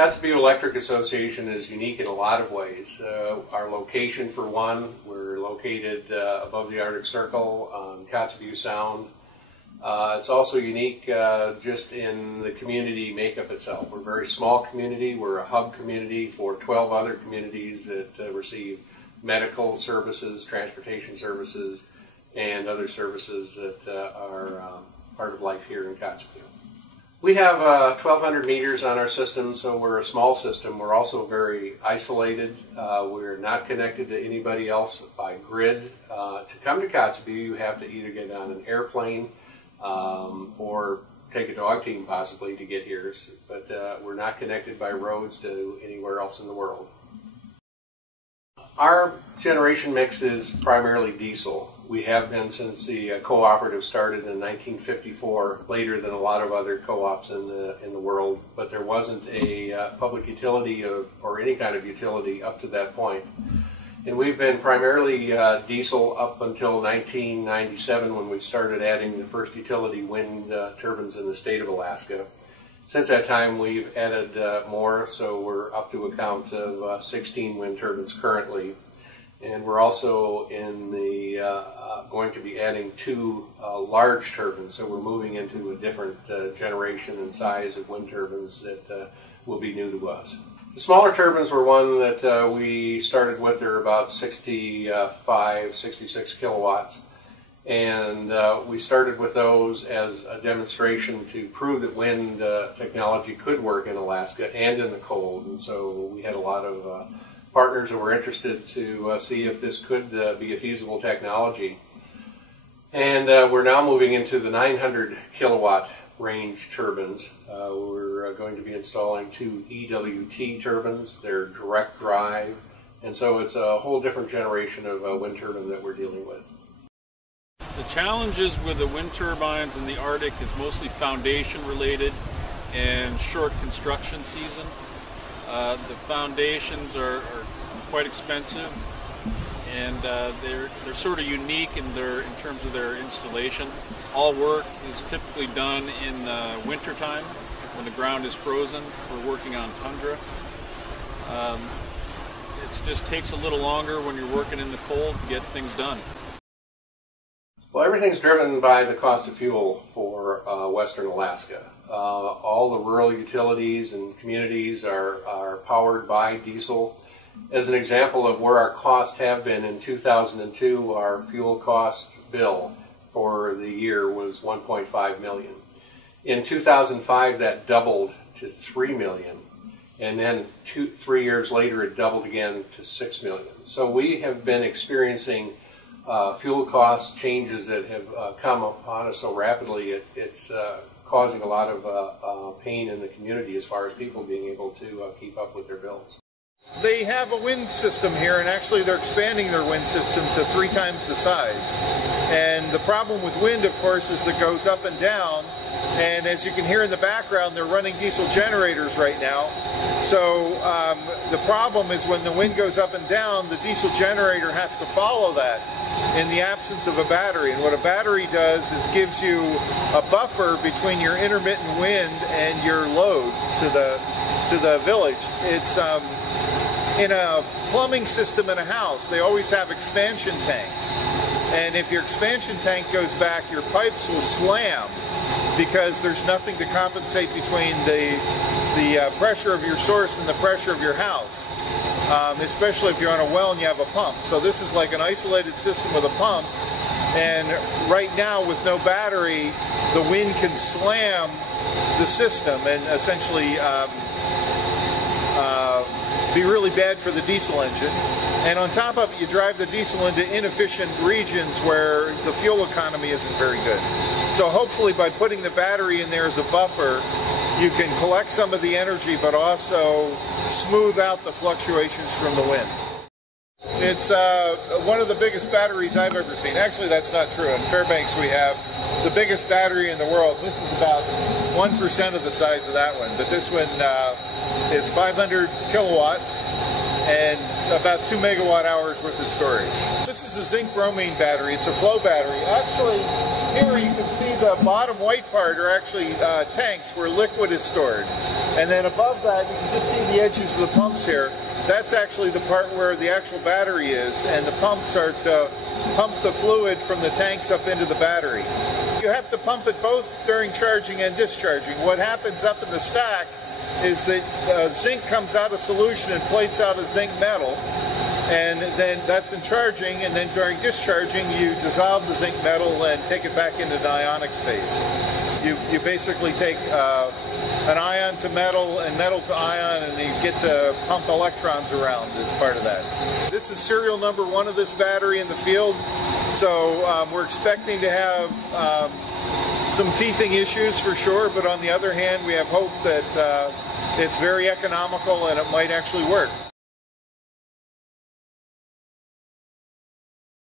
Kotzebue Electric Association is unique in a lot of ways. Our location, for one, we're located above the Arctic Circle on Kotzebue Sound. It's also unique just in the community makeup itself. We're a very small community. We're a hub community for 12 other communities that receive medical services, transportation services, and other services that are part of life here in Kotzebue. We have 1,200 meters on our system, so we're a small system. We're also very isolated. We're not connected to anybody else by grid. To come to Kotzebue, you have to either get on an airplane or take a dog team possibly to get here, but we're not connected by roads to anywhere else in the world. Our generation mix is primarily diesel. We have been since the cooperative started in 1954, later than a lot of other co-ops in the world, but there wasn't a public utility or any kind of utility up to that point. And we've been primarily diesel up until 1997 when we started adding the first utility wind turbines in the state of Alaska. Since that time we've added more, so we're up to a count of 16 wind turbines currently. And we're also in the going to be adding 2 large turbines, so we're moving into a different generation and size of wind turbines that will be new to us. The smaller turbines were one that we started with. They're about 65, 66 kilowatts. And we started with those as a demonstration to prove that wind technology could work in Alaska and in the cold. And so we had a lot of partners that were interested to see if this could be a feasible technology. And we're now moving into the 900 kilowatt range turbines. We're going to be installing 2 EWT turbines. They're direct drive, and so it's a whole different generation of wind turbine that we're dealing with. The challenges with the wind turbines in the Arctic is mostly foundation related and short construction season. The foundations are quite expensive, and they're sort of unique in terms of their installation. All work is typically done in winter time when the ground is frozen. We're working on tundra. It just takes a little longer when you're working in the cold to get things done. Well, everything's driven by the cost of fuel for Western Alaska. All the rural utilities and communities are powered by diesel. As an example of where our costs have been, in 2002, our fuel cost bill for the year was $1.5 million. In 2005, that doubled to $3 million. And then 3 years later, it doubled again to $6 million. So we have been experiencing fuel cost changes that have come upon us so rapidly. It's causing a lot of pain in the community as far as people being able to keep up with their bills. They have a wind system here, and actually they're expanding their wind system to 3 times the size. And the problem with wind, of course, is that it goes up and down. And as you can hear in the background, they're running diesel generators right now. So the problem is when the wind goes up and down, the diesel generator has to follow that in the absence of a battery. And what a battery does is gives you a buffer between your intermittent wind and your load to the village. It's in a plumbing system in a house, they always have expansion tanks. And if your expansion tank goes back, your pipes will slam because there's nothing to compensate between the pressure of your source and the pressure of your house, especially if you're on a well and you have a pump. So this is like an isolated system with a pump, and right now with no battery, the wind can slam the system and essentially be really bad for the diesel engine. And on top of it, you drive the diesel into inefficient regions where the fuel economy isn't very good. So hopefully by putting the battery in there as a buffer, you can collect some of the energy but also smooth out the fluctuations from the wind. It's one of the biggest batteries I've ever seen. Actually, that's not true. In Fairbanks we have the biggest battery in the world. This is about 1% of the size of that one, but this one is 500 kilowatts and about 2 megawatt hours worth of storage. This is a zinc bromine battery. It's a flow battery. Actually, here you can see the bottom white part are actually tanks where liquid is stored. And then above that, you can just see the edges of the pumps here. That's actually the part where the actual battery is, and the pumps are to pump the fluid from the tanks up into the battery. You have to pump it both during charging and discharging. What happens up in the stack is that zinc comes out of solution and plates out of zinc metal, and then that's in charging, and then during discharging you dissolve the zinc metal and take it back into the ionic state. You basically take an ion to metal and metal to ion, and you get to pump electrons around as part of that. This is serial number 1 of this battery in the field, so we're expecting to have some teething issues for sure, but on the other hand we have hope that it's very economical and it might actually work.